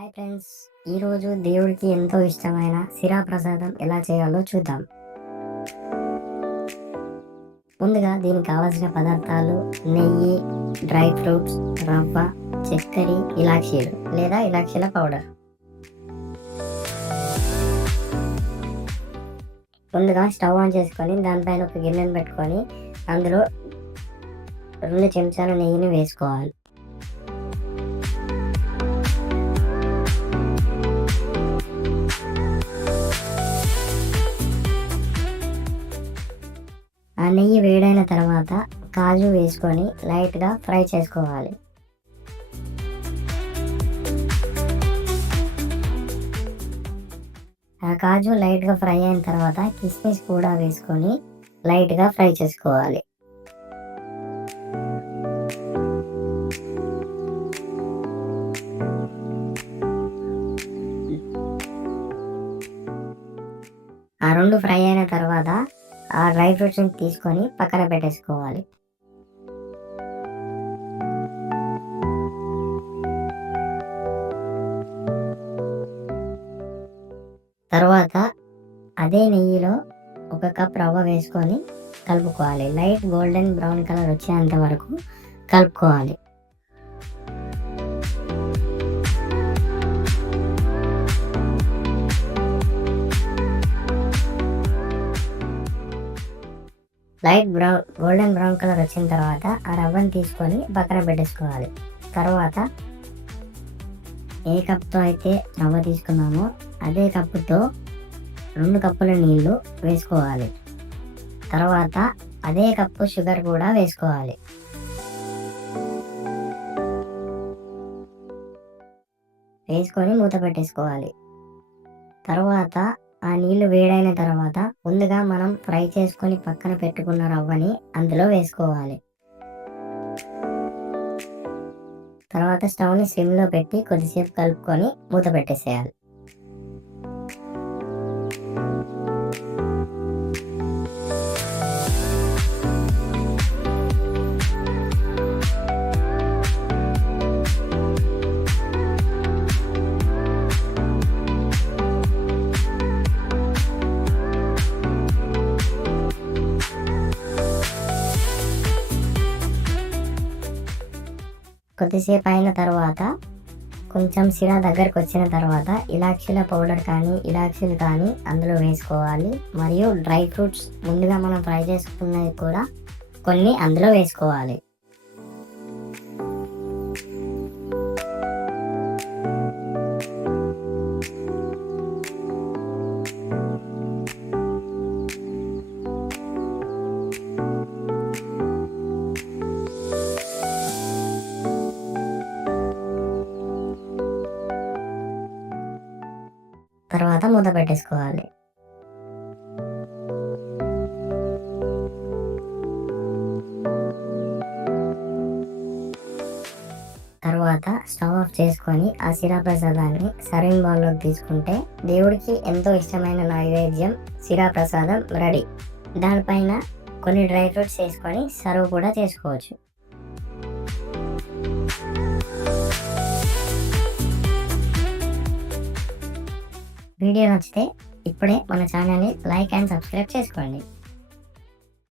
Hi friends, ఈరోజు దేవుడికి ఎంతో ఇష్టమైన సిరా ప్రసాదం ఎలా చేయాలో చూద్దాం. ముందుగా దీనికి కావాల్సిన పదార్థాలు నెయ్యి, డ్రై ఫ్రూట్స్, రవ్వ, చక్కెర, ఇలాచీలు లేదా ఇలాచీల పౌడర్. ముందుగా స్టవ్ ఆన్ చేసుకొని దానిపైన ఒక గిన్నెను పెట్టుకొని అందులో 2 చెంచాల నెయ్యిని వేసుకోవాలి. ఆ నెయ్యి వేడైన తర్వాత కాజు వేసుకొని లైట్గా ఫ్రై చేసుకోవాలి. ఆ కాజు లైట్గా ఫ్రై అయిన తర్వాత కిస్మిస్ కూడా వేసుకొని లైట్గా ఫ్రై చేసుకోవాలి. ఆ 2 ఫ్రై అయిన తర్వాత ఆ డ్రై ఫ్రూట్స్ని తీసుకొని పక్కన పెట్టేసుకోవాలి. తర్వాత అదే నెయ్యిలో 1 కప్ రవ్వ వేసుకొని కలుపుకోవాలి. లైట్ గోల్డెన్ బ్రౌన్ కలర్ వచ్చేంత వరకు కలుపుకోవాలి. లైట్ గోల్డెన్ బ్రౌన్ కలర్ వచ్చిన తర్వాత ఆ రవ్వని తీసుకొని పక్కన పెట్టేసుకోవాలి. తర్వాత ఏ కప్తో అయితే రవ్వ తీసుకున్నామో అదే కప్పుతో 2 కప్పుల నీళ్లు వేసుకోవాలి. తర్వాత అదే కప్పు షుగర్ కూడా వేసుకోవాలి. వేసుకొని మూత పెట్టేసుకోవాలి. తర్వాత ఆ నీళ్లు వేడైన తర్వాత ముందుగా మనం ఫ్రై చేసుకొని పక్కన పెట్టుకున్న రవ్వని అందులో వేసుకోవాలి. తర్వాత స్టవ్ని సిమ్లో పెట్టి కొద్దిసేపు కలుపుకొని మూత పెట్టేసేయాలి. కొద్దిసేపు అయిన తర్వాత కొంచెం సిరా దగ్గరకు వచ్చిన తర్వాత ఇలాచీల పౌడర్ కానీ ఇలాచీలు కానీ అందులో వేసుకోవాలి. మరియు డ్రై ఫ్రూట్స్ ముందుగా మనం ఫ్రై చేసుకున్నది కూడా కొన్ని అందులో వేసుకోవాలి. తర్వాత మూత పెట్టేసుకోవాలి. తర్వాత స్టవ్ ఆఫ్ చేసుకొని ఆ సిరా ప్రసాదాన్ని సర్వింగ్ బౌల్లోకి తీసుకుంటే దేవుడికి ఎంతో ఇష్టమైన నైవేద్యం సిరా ప్రసాదం రెడీ. దానిపైన కొన్ని డ్రై ఫ్రూట్స్ వేసుకొని సర్వ్ కూడా చేసుకోవచ్చు. వీడియో నచ్చితే ఇప్పుడే మన ఛానల్ని లైక్ అండ్ సబ్స్క్రైబ్ చేసుకోండి.